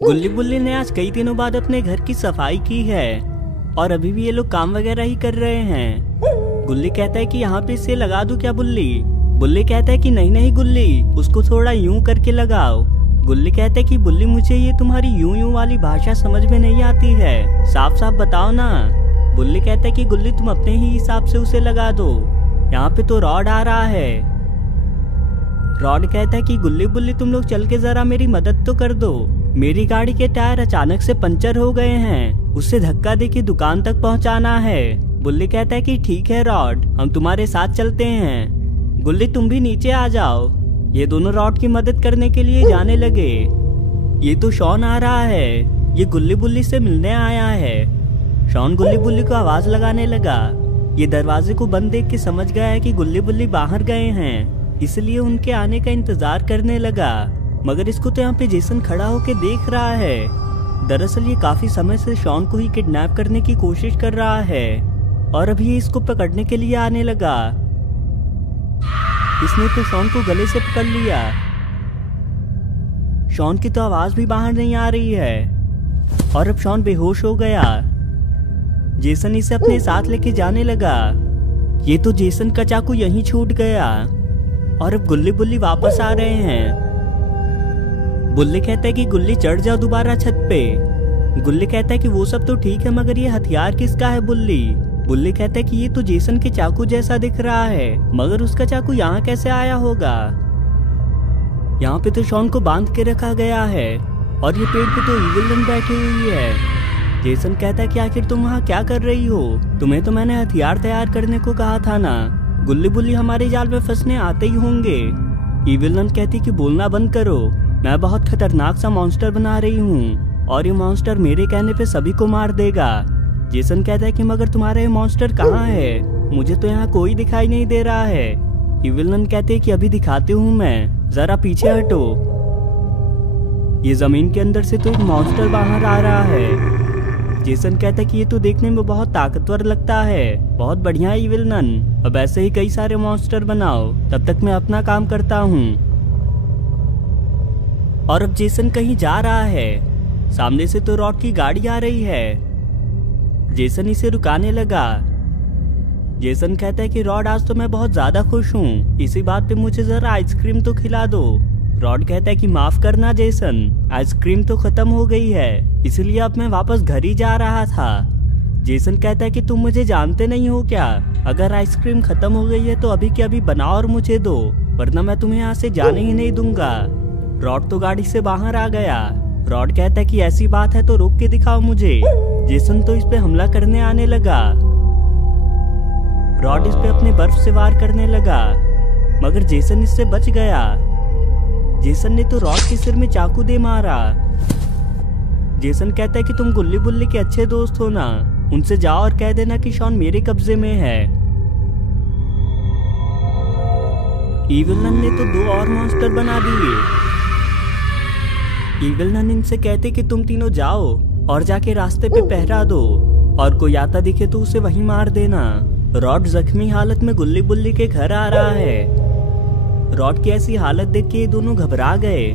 गुल्ली बुल्ली ने आज कई दिनों बाद अपने घर की सफाई की है और अभी भी ये लोग काम वगैरह ही कर रहे हैं। गुल्ली कहता है कि यहाँ पे इसे लगा दूं क्या बुल्ली? बुल्ली कहता है कि नहीं नहीं गुल्ली, उसको थोड़ा यूं करके लगाओ। गुल्ली कहता है कि बुल्ली मुझे ये तुम्हारी यूं यूं वाली भाषा समझ में नहीं आती है, साफ साफ बताओ ना। बुल्ली कहता है कि गुल्ली तुम अपने ही हिसाब से उसे लगा दो, यहाँ पे तो रॉड आ रहा है। रॉड कहता है कि गुल्ली बुल्ली तुम लोग चल के जरा मेरी मदद तो कर दो, मेरी गाड़ी के टायर अचानक से पंचर हो गए हैं, उससे धक्का दे के दुकान तक पहुंचाना है। बुल्ली कहता है कि ठीक है रॉड, हम तुम्हारे साथ चलते हैं। गुल्ली तुम भी नीचे आ जाओ। ये दोनों रॉड की मदद करने के लिए जाने लगे। ये तो शॉन आ रहा है, ये गुल्ली बुल्ली से मिलने आया है। शॉन गुल्ली बुल्ली को आवाज लगाने लगा। ये दरवाजे को बंद देख के समझ गया है कि गुल्ली बुल्ली बाहर गए हैं, इसलिए उनके आने का इंतजार करने लगा। मगर इसको तो यहाँ पे जेसन खड़ा होके देख रहा है। दरअसल ये काफी समय से शॉन को ही किडनैप करने की कोशिश कर रहा है और अभी इसको पकड़ने के लिए आने लगा। इसने तो शॉन को गले से पकड़ लिया। शॉन की तो आवाज भी बाहर नहीं आ रही है और अब शॉन बेहोश हो गया। जेसन इसे अपने साथ लेके जाने लगा। ये तो जेसन का चाकू यहीं छूट गया और अब गुल्ली बुल्ली वापस आ रहे हैं। बुल्ली कहता है कि गुल्ली चढ़ जाओ दोबारा छत पे। गुल्ली कहता है कि वो सब तो ठीक है, मगर ये हथियार किसका है बुल्ली? बुल्ली कहता है कि ये तो जेसन के चाकू जैसा दिख रहा है, मगर उसका चाकू यहाँ कैसे आया होगा? यहाँ पे तो शॉन को बांध के रखा गया है और ये पेड़ पे तो ईविल बैठी हुई है। जेसन कहता है कि आखिर तुम वहाँ क्या कर रही हो? तुम्हें तो मैंने हथियार तैयार करने को कहा था ना। गुल्ली बुल्ली हमारे जाल में फंसने आते ही होंगे। ईविल कहती कि बोलना बंद करो, मैं बहुत खतरनाक सा मॉन्स्टर बना रही हूँ और ये मॉन्स्टर मेरे कहने पे सभी को मार देगा। जेसन कहता है कि मगर तुम्हारा ये मॉन्स्टर कहाँ है? मुझे तो यहाँ कोई दिखाई नहीं दे रहा है। ईविल कहते हैं कि अभी दिखाती हूँ मैं, जरा पीछे हटो। ये जमीन के अंदर से तो एक मॉन्स्टर बाहर आ रहा है। जेसन कहता है कि ये तो देखने में बहुत ताकतवर लगता है, बहुत बढ़िया ईविल नन। अब ऐसे ही कई सारे मॉन्स्टर बनाओ, तब तक मैं अपना काम करता हूँ। और अब जेसन कहीं जा रहा है। सामने से तो रॉड की गाड़ी आ रही है। जेसन इसे रुकाने लगा। जेसन कहता है कि रॉड आज तो मैं बहुत ज्यादा खुश हूँ, इसी बात पे मुझे जरा आइसक्रीम तो खिला दो। रॉड कहता है कि माफ करना जेसन, आइसक्रीम तो खत्म हो गई है, इसलिए अब मैं वापस घर ही जा रहा था। जेसन कहता है कि तुम मुझे जानते नहीं हो क्या? अगर आइसक्रीम खत्म हो गई है तो अभी के अभी बनाओ और मुझे दो, वरना मैं तुम्हें यहाँ से जाने ही नहीं दूंगा। रॉड तो गाड़ी से बाहर आ गया। रॉड कहता है कि ऐसी बात है तो रोक के दिखाओ मुझे। जेसन तो इस पे हमला करने आने लगा। रॉड इस पे अपने बर्फ से वार करने लगा, मगर जेसन इससे बच गया। जेसन ने तो रॉड के सिर में चाकू दे मारा। जेसन कहता है कि तुम गुल्ली बुल्ली के अच्छे दोस्त हो ना, उनसे जाओ और कह देना कि शॉन मेरे कब्जे में है। ईविल नन ने तो 2 और मॉन्स्टर बना दिए। ईविल नन इनसे कहते कि तुम तीनों जाओ और जाके रास्ते पे पहरा दो और कोई आता दिखे तो उसे वहीं मार देना। रॉड जख्मी हालत में गुल्ली बुल्ली के घर आ रहा है। रॉड की ऐसी हालत देख के ये दोनों घबरा गए।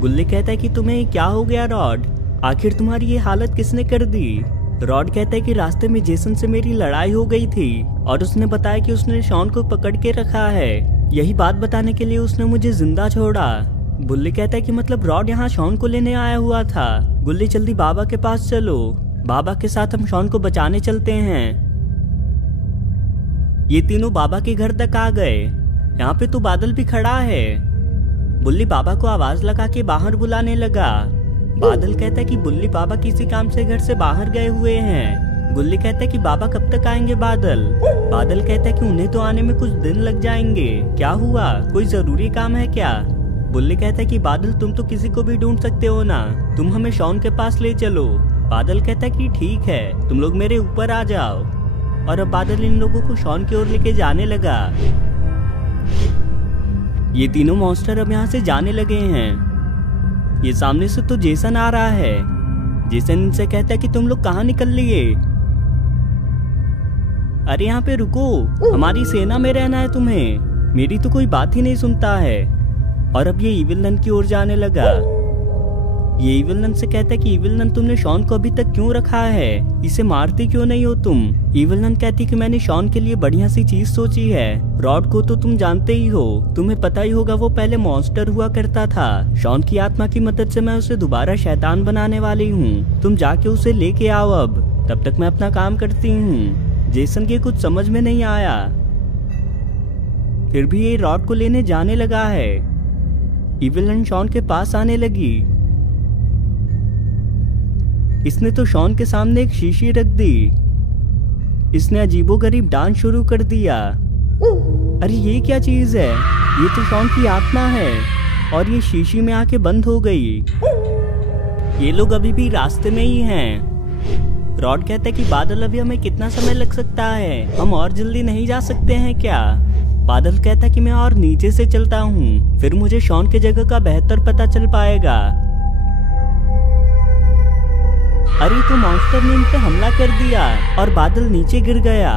गुल्ली कहता है कि तुम्हें क्या हो गया रॉड? आखिर तुम्हारी ये हालत किसने कर दी? रॉड कहता है कि रास्ते में जेसन से मेरी लड़ाई हो गई थी और उसने बताया कि उसने शॉन को पकड़ के रखा है, यही बात बताने के लिए उसने मुझे जिंदा छोड़ा। बुल्ली कहता है कि मतलब रॉड यहाँ शॉन को लेने आया हुआ था। गुल्ली जल्दी बाबा के पास चलो, बाबा के साथ हम शॉन को बचाने चलते हैं। ये तीनों बाबा के घर तक आ गए। यहाँ पे तो बादल भी खड़ा है। बुल्ली बाबा को आवाज लगा के बाहर बुलाने लगा। बादल कहता है कि बुल्ली बाबा किसी काम से घर से बाहर गए हुए हैं। गुल्ली कहता है कि बाबा कब तक आएंगे? बादल कहता है कि उन्हें तो आने में कुछ दिन लग जाएंगे। क्या हुआ, कोई जरूरी काम है क्या? बुल्ली कहता है कि बादल तुम तो किसी को भी ढूंढ सकते हो ना, तुम हमें शॉन के पास ले चलो। बादल कहता है कि ठीक है, तुम लोग मेरे ऊपर आ जाओ। और अब बादल इन लोगों को शॉन की ओर लेके जाने लगा। ये तीनों मॉन्स्टर अब यहाँ से जाने लगे हैं। ये सामने से तो जेसन आ रहा है। जेसन इनसे कहता है कि तुम लोग कहाँ निकल लिए? अरे यहाँ पे रुको, हमारी सेना में रहना है तुम्हें, मेरी तो कोई बात ही नहीं सुनता है। और अब ये ईविल नन की ओर जाने लगा। ये इविल नन से कहता है कि इविल नन तुमने शॉन को अभी तक क्यों रखा है, इसे मारती क्यों नहीं हो तुम। इविल नन कहती कि मैंने शॉन के लिए बढ़िया सी चीज सोची है। रॉड को तो तुम जानते ही हो, तुम्हें पता ही होगा वो पहले मॉन्स्टर हुआ करता था। शॉन की आत्मा की मदद से मैं उसे दोबारा शैतान बनाने वाली हूँ। तुम जाके उसे लेके आओ अब, तब तक मैं अपना काम करती हूँ। जेसन के कुछ समझ में नहीं आया, फिर भी ये रॉड को लेने जाने लगा है। इविल नन शॉन के पास आने लगी। इसने तो शॉन के सामने एक शीशी रख दी। इसने अजीबोगरीब डांस शुरू कर दिया। अरे ये क्या चीज है, ये तो शॉन की आत्मा है और ये शीशी में आके बंद हो गई। ये लोग अभी भी रास्ते में ही हैं। रॉड कहता है कि बादल अभी हमें कितना समय लग सकता है, हम और जल्दी नहीं जा सकते हैं क्या। बादल कहता है कि मैं और नीचे से चलता हूँ, फिर मुझे शॉन के जगह का बेहतर पता चल पाएगा। अरे तो मॉन्स्टर ने इन पे हमला कर दिया और बादल नीचे गिर गया।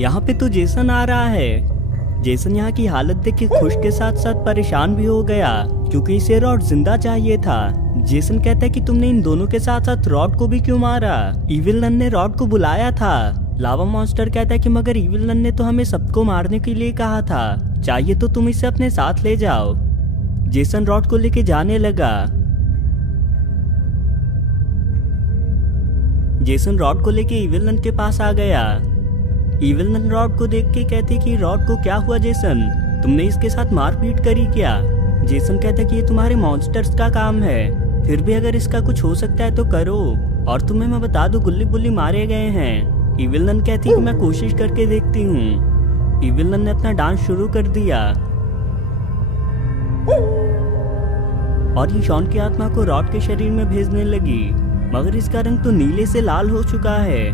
यहाँ पे तो जेसन आ रहा है। जेसन यहाँ की हालत देख के खुश के साथ साथ परेशान भी हो गया, क्योंकि इसे रॉड जिंदा चाहिए था। जेसन कहता है कि तुमने इन दोनों के साथ साथ रॉड को भी क्यों मारा। इविल नन ने रॉड को बुलाया था। लावा मॉन्स्टर कहता है कि मगर इविल नन ने तो हमें सबको मारने के लिए कहा था, चाहिए तो तुम इसे अपने साथ ले जाओ। जेसन रॉड को लेके जाने लगा। जेसन रॉड को लेके इविल नन के पास आ गया। इविल नन रॉड को देख के कहती कि रॉड को क्या हुआ जेसन, तुमने इसके साथ मारपीट करी क्या। जेसन कहता कि ये तुम्हारे मॉन्स्टर्स का काम है, फिर भी अगर इसका कुछ हो सकता है तो करो, और तुम्हें मैं बता दूं गुल्ली बुल्ली मारे गए हैं। इविल नन कहती कि मैं कोशिश करके देखती हूँ। इविल नन ने अपना डांस शुरू कर दिया और ये शॉन की आत्मा को रॉड के शरीर में भेजने लगी, मगर इसका रंग तो नीले से लाल हो चुका है।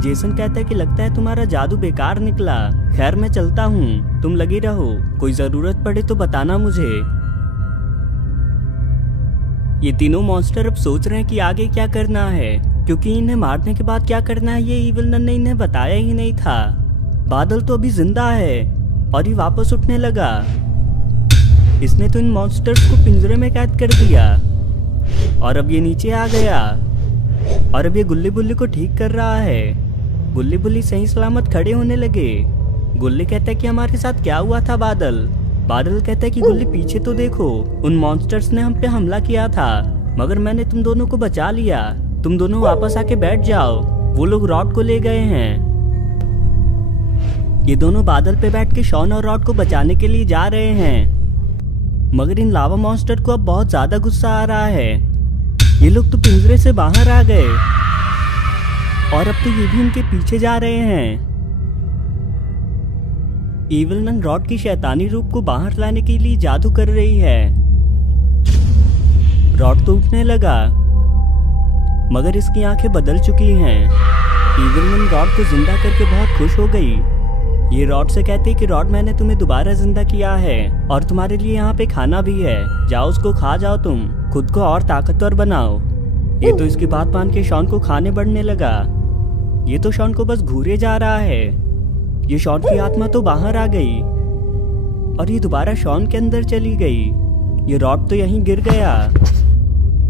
जेसन कहता है कि लगता है तुम्हारा जादू बेकार निकला। खैर मैं चलता हूँ, तुम लगी रहो, कोई जरूरत पड़े तो बताना मुझे। ये तीनों मॉन्स्टर अब सोच रहे हैं कि आगे क्या करना है, क्योंकि इन्हें मारने के बाद क्या करना है ये इविल नन ने इन्हें बताया ही नहीं था। बादल तो अभी जिंदा है और ये वापस उठने लगा। इसने तो इन मॉन्स्टर्स को पिंजरे में कैद कर दिया और अब ये नीचे आ गया और अब ये गुल्ली बुल्ली को ठीक कर रहा है। गुल्ली बुल्ली सही सलामत खड़े होने लगे। गुल्ली कहता है कि हमारे साथ क्या हुआ था बादल। बादल कहता है कि गुल्ली पीछे तो देखो, उन मॉन्स्टर्स ने हम पे हमला किया था, मगर मैंने तुम दोनों को बचा लिया। तुम दोनों वापस आके बैठ जाओ, वो लोग रॉड को ले गए हैं। ये दोनों बादल पे बैठ के शॉन और रॉड को बचाने के लिए जा रहे हैं, मगर इन लावा मॉन्स्टर को अब बहुत ज्यादा गुस्सा आ रहा है। ये लोग तो पिंजरे से बाहर आ गए और अब तो ये भी इनके पीछे जा रहे हैं। इविल नन रॉड की शैतानी रूप को बाहर लाने के लिए जादू कर रही है। रॉड तो उठने लगा, मगर इसकी आंखें बदल चुकी हैं। इविल नन रॉड को जिंदा करके बहुत खुश हो गई। ये रॉड से कहती है कि रॉड मैंने तुम्हें दोबारा जिंदा किया है और तुम्हारे लिए यहाँ पे खाना भी है, जाओ उसको खा जाओ, तुम खुद को और ताकतवर बनाओ। ये तो इसकी बात मान के शॉन को खाने बढ़ने लगा। ये तो शॉन को बस घूरे जा रहा है। ये शॉन की आत्मा तो बाहर आ गई और ये दोबारा शॉन के अंदर चली गई। ये रॉड तो यहीं गिर गया।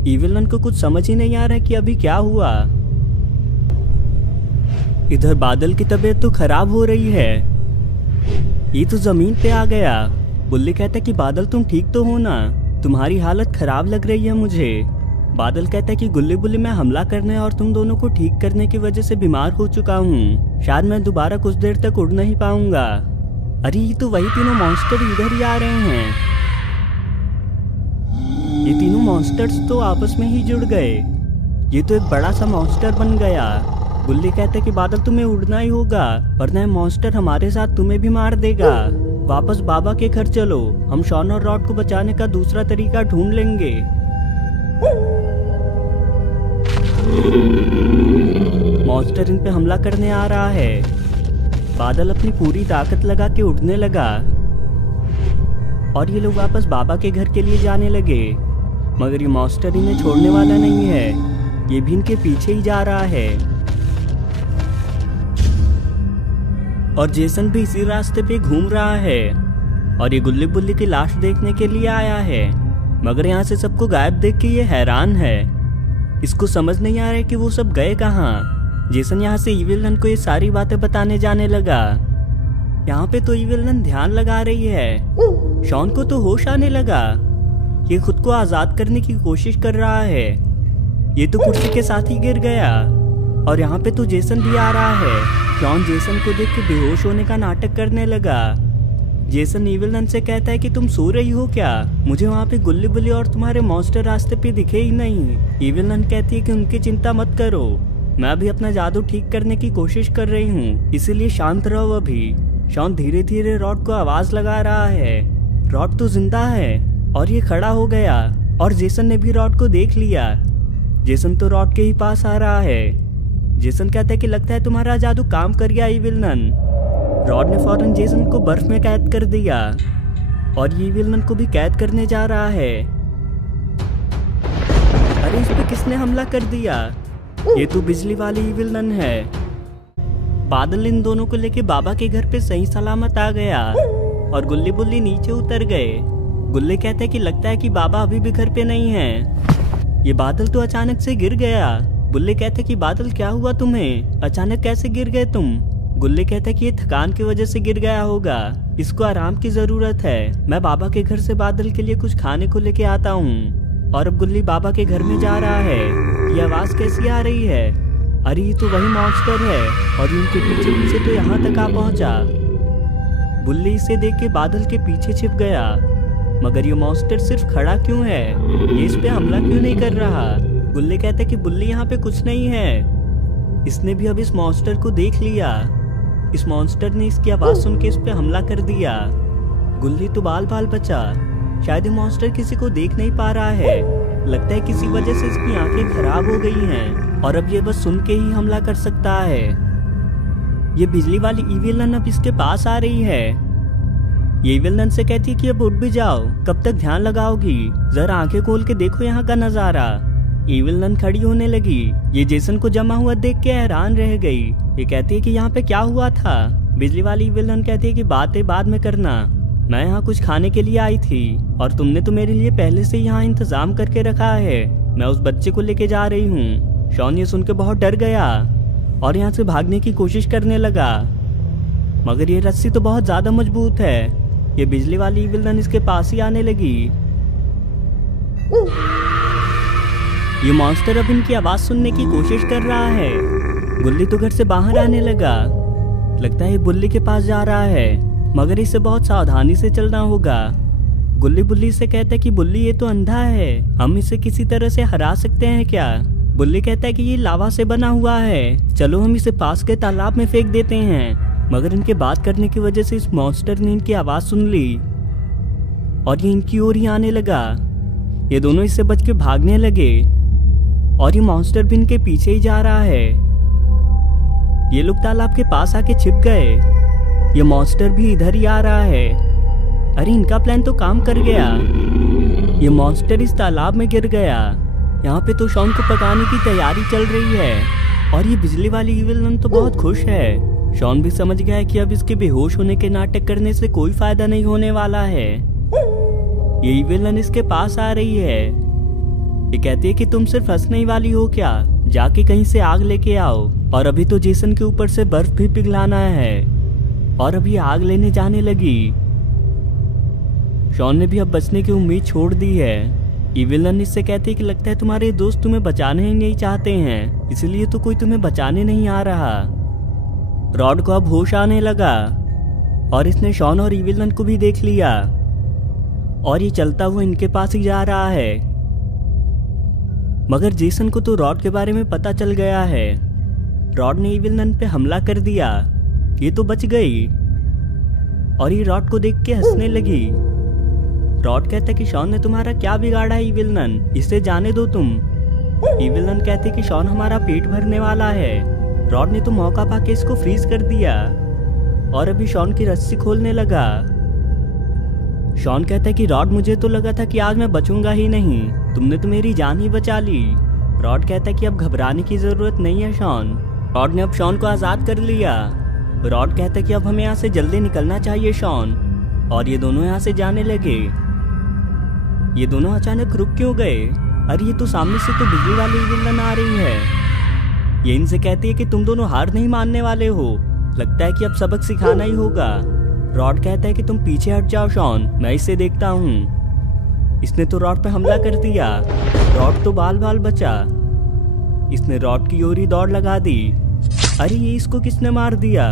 इविल नन को कुछ समझ ही नहीं आ रहा कि अभी क्या हुआ। इधर बादल की तबीयत तो खराब हो रही है। ये तो जमीन पे आ गया। बुल्ली कहता है कि बादल तुम ठीक तो हो ना, तुम्हारी हालत खराब लग रही है मुझे। बादल कहता है कि गुल्ली बुल्ली मैं हमला करने और तुम दोनों को ठीक करने की वजह से बीमार हो चुका हूँ, शायद मैं दोबारा कुछ देर तक उड़ नहीं पाऊंगा। अरे ये तो वही तीनों मॉन्स्टर इधर ही आ रहे हैं। ये तीनों मॉन्स्टर्स तो आपस में ही जुड़ गए। ये तो एक बड़ा सा मॉन्स्टर बन गया। गुल्ली कहते कि बादल तुम्हें उड़ना ही होगा, वरना मॉन्स्टर हमारे साथ तुम्हें भी मार देगा। वापस बाबा के घर चलो, हम शॉन और रॉड को बचाने का दूसरा तरीका ढूंढ लेंगे। मॉन्स्टर इन पे हमला करने आ रहा है। बादल अपनी पूरी ताकत लगा के उड़ने लगा और ये लोग वापस बाबा के घर के लिए जाने लगे, मगर ये मॉन्स्टर इन्हें छोड़ने वाला नहीं है। ये भी इनके पीछे ही जा रहा है और जेसन भी इसी रास्ते पे घूम रहा है। और ये गुल्ली बुल्ली की लाश देखने के लिए आया है। मगर यहाँ से सबको गायब देख के ये हैरान है। इसको समझ नहीं आ रहा है कि वो सब गए कहाँ। जेसन यहाँ से इविल नन को ये सारी बातें बताने जाने लगा। यहाँ पे तो इविल नन ध्यान लगा रही है। शॉन को तो होश आने लगा। ये खुद को आजाद करने की कोशिश कर रहा है। ये तो कुर्सी के साथ ही गिर गया। और यहाँ पे तो जेसन भी आ रहा है। शॉन जेसन को देख के बेहोश होने का नाटक करने लगा। जेसन इविल नन से कहता है कि तुम सो रही हो क्या? मुझे वहाँ पे गुल्ली बुल्ली और तुम्हारे मॉन्स्टर रास्ते पे दिखे ही नहीं। इविल नन कहती है कि उनकी चिंता मत करो, मैं अभी अपना जादू ठीक करने की कोशिश कर रही हूँ, इसीलिए शांत रहो अभी। शॉन धीरे धीरे रॉड को आवाज लगा रहा है। रॉड तो जिंदा है और ये खड़ा हो गया। और जेसन ने भी रॉड को देख लिया। जेसन तो रॉड के ही पास आ रहा है। जेसन कहता है कि लगता है तुम्हारा जादू काम कर गया इविल नन। रॉड ने फौरन जेसन को बर्फ में कैद कर दिया और ये इविल नन को भी कैद करने जा रहा है। अरे इस पे किसने हमला कर दिया? ये तो बिजली वाली इविल नन है। बादल इन दोनों को लेके बाबा के घर पे सही सलामत आ गया और गुल्ली बुल्ली नीचे उतर गए। गुल्ली कहते कि लगता है कि बाबा अभी भी घर पे नहीं है। ये बादल तो अचानक से गिर गया। गुल्ली कहते कि बादल क्या हुआ तुम्हें? अचानक कैसे गिर गए तुम? गुल्ली कहते कि ये थकान की वजह से गिर गया होगा, इसको आराम की जरूरत है। मैं बाबा के घर से बादल के लिए कुछ खाने को लेके आता हूँ। और अब गुल्ली बाबा के घर में जा रहा है। ये आवाज कैसी आ रही है? अरे ये तो वही मॉन्स्टर है और इनके पीछे पीछे तो यहाँ तक आ पहुंचा। गुल्ली इसे देख के बादल के पीछे छिप गया। मगर ये मॉन्स्टर सिर्फ खड़ा क्यों है? ये इस पे हमला क्यों नहीं कर रहा? गुल्ली कहते कि बुल्ली यहाँ पे कुछ नहीं है। इसने भी अब इस मॉन्स्टर को देख लिया। इस मॉन्स्टर ने इसकी आवाज सुन के इस पे हमला कर दिया। गुल्ली तो बाल बाल बचा। शायद ये मॉन्स्टर किसी को देख नहीं पा रहा है। लगता है किसी वजह से इसकी आंखें खराब हो गई हैं और अब ये बस सुन के ही हमला कर सकता है। ये बिजली वाली इविल नन अब इसके पास आ रही है। ये इविल नन से कहती है कि अब उठ भी जाओ, कब तक ध्यान लगाओगी? जरा आंखें खोल के देखो यहाँ का नजारा। इविल नन खड़ी होने लगी। ये जेसन को जमा हुआ देख के हैरान रह गई। ये कहती है कि यहाँ पे क्या हुआ था? बिजली वाली इविल नन कहती है कि बातें बाद में करना, मैं यहाँ कुछ खाने के लिए आई थी और तुमने तो मेरे लिए पहले से यहाँ इंतजाम करके रखा है। मैं उस बच्चे को लेके जा रही हूँ। शॉन ये सुन के बहुत डर गया और यहाँ से भागने की कोशिश करने लगा। मगर ये रस्सी तो बहुत ज्यादा मजबूत है। ये बिजली वाली इविल नन इसके पास ही आने लगी। ये मॉन्स्टर अब इनकी आवाज सुनने की कोशिश कर रहा है। गुल्ली तो घर से बाहर आने लगा। लगता है ये बुल्ली के पास जा रहा है, मगर इसे बहुत सावधानी से चलना होगा। गुल्ली बुल्ली से कहता है कि बुल्ली ये तो अंधा है, हम इसे किसी तरह से हरा सकते हैं क्या? बुल्ली कहता है कि ये लावा से बना हुआ है, चलो हम इसे पास के तालाब में फेंक देते हैं। मगर इनके बात करने की वजह से इस मॉन्स्टर ने इनकी आवाज सुन ली और ये इनकी ओर ही आने लगा। ये दोनों इससे बच के भागने लगे और ये मॉन्स्टर भी इनके पीछे ही जा रहा है। ये लोग तालाब के पास आके छिप गए। ये मॉन्स्टर भी इधर ही आ रहा है। अरे इनका प्लान तो काम कर गया। ये मॉन्स्टर इस तालाब में गिर गया। यहाँ पे तो शॉन को पकाने की तैयारी चल रही है और ये बिजली वाली इविल नन तो बहुत खुश है। शॉन भी समझ गया है कि अब इसके बेहोश होने के नाटक करने से कोई फायदा नहीं होने वाला है। ये इविल नन इसके पास आ रही है। ये कहती है कि तुम सिर्फ हंसने ही वाली हो क्या? जाके कहीं से आग लेके आओ। और अभी तो जेसन के ऊपर से बर्फ भी पिघलाना है और अभी आग लेने जाने लगी। शॉन ने भी अब बचने की उम्मीद छोड़ दी है। इविल नन इससे कहती है कि लगता है तुम्हारे दोस्त तुम्हें बचाने ही नहीं चाहते हैं, इसलिए तो कोई तुम्हें बचाने नहीं आ रहा। रॉड को अब होश आने लगा और इसने शॉन और इविल नन को भी देख लिया और ये चलता हुआ इनके पास ही जा रहा है। मगर जेसन को तो रॉड के बारे में पता चल गया है। रॉड ने इविल नन पे हमला कर दिया। ये तो बच गई और ये रॉड को देख के हंसने लगी। रॉड कहता है कि शॉन ने तुम्हारा क्या बिगाड़ा है इविल नन, इसे जाने दो तुम। इविल नन कहते कि शॉन हमारा पेट भरने वाला है। रॉड ने तो मौका पाके इसको फ्रीज कर दिया और अभी शॉन की रस्सी खोलने लगा। शॉन कहता है कि रॉड मुझे तो लगा था कि आज मैं बचूंगा ही नहीं, तुमने तो मेरी जान ही बचा ली। रॉड कहता है कि अब घबराने की जरूरत नहीं है शॉन। रॉड ने अब शॉन को आजाद कर लिया। रॉड कहता है कि अब हमें यहाँ से जल्दी निकलना चाहिए शॉन। और ये दोनों यहाँ से जाने लगे। ये दोनों अचानक रुक क्यों गए? अरे ये तो सामने से तो बिजली वाली विलन आ रही है। ये इनसे कहती है कि तुम दोनों हार नहीं मानने वाले हो, लगता है कि अब सबक सिखाना ही होगा। रॉड कहता है कि तुम पीछे हट जाओ शॉन, मैं इसे देखता हूँ। इसने तो रॉड पे हमला कर दिया। रॉड तो बाल बाल बचा। इसने रॉड की ओर ही दौड़ लगा दी। अरे ये इसको किसने मार दिया?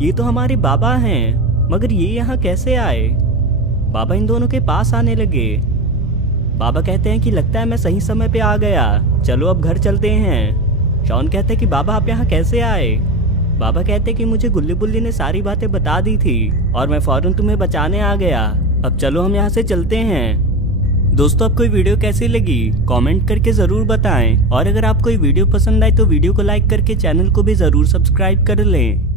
ये तो हमारे बाबा हैं, मगर ये यहाँ कैसे आए? बाबा इन दोनों के पास आने लगे। बाबा कहते हैं कि लगता है मैं सही समय पे आ गया, चलो अब घर चलते हैं। शॉन कहते हैं कि बाबा आप यहाँ कैसे आए? बाबा कहते हैं कि मुझे गुल्ली बुल्ली ने सारी बातें बता दी थी और मैं फौरन तुम्हें बचाने आ गया। अब चलो हम यहाँ से चलते हैं। दोस्तों आपको ये वीडियो कैसी लगी कमेंट करके ज़रूर बताएं, और अगर आपको ये वीडियो पसंद आए तो वीडियो को लाइक करके चैनल को भी ज़रूर सब्सक्राइब कर लें।